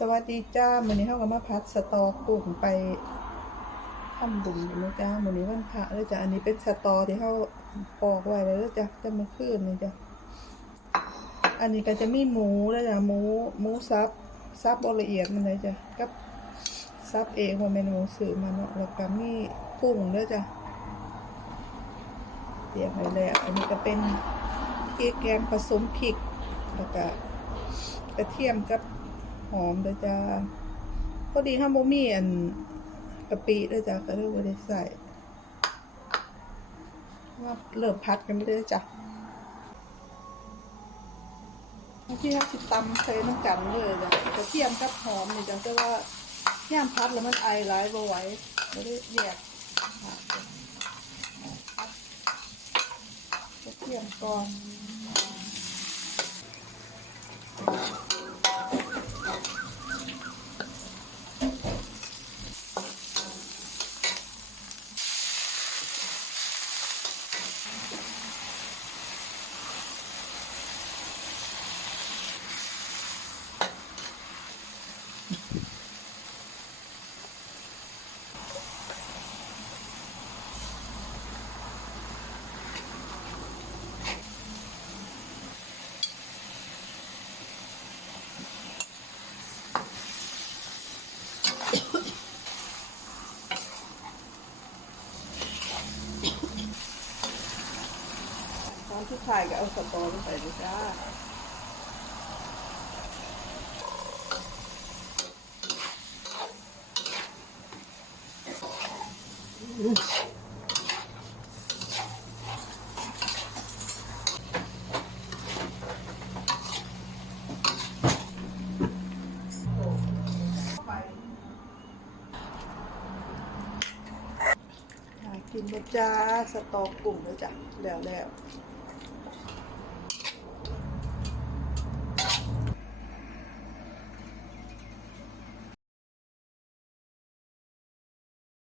สวัสดีจ้ามื้อนี้เฮาก็มาพัดสตอกุ้งไปทำบุญนะจ้ามื้อนี้วันพระเด้อจ้ะอันนี้เป็นสตอที่เฮาปอกไว้แล้วจ้ะจะมาคืนนี่จ้ะอันนี้ก็จะมีหมูเด้อจ้ะหมูหมูสับสับบละเอียดมันเลยจ้ะกับสับเองว่าแม่นหมูซื้อมาเนาะแล้วก็มีกุ้งเด้อจ้ะเตรียมไว้แล้วอันนี้ก็เป็นพริกแกงผสมพริกแล้วก็กระเทียมกับ หอมเด้อจ้าพอดีถ้าโมมีอันกะปิเด้อจ้าก็เลยบ่ได้ใส่ว่าเริ่มพัดกันเด้อจ้ะที่ถ้าสิตำใส่น้ำกันเลยจ้ะกระเทียมกับหอมนี่จ้ะแต่ว่าย่ามพัดแล้วมันไอร้ายบ่ไหวก็เลยแยกจะพัดกระเทียมก่อน ตอนที่ถ่ายก็เอาสตอลงไปเลยจ้าอยากกินบะจ้าสตอกลุ่มเลยจ้ะแล้วแล้ว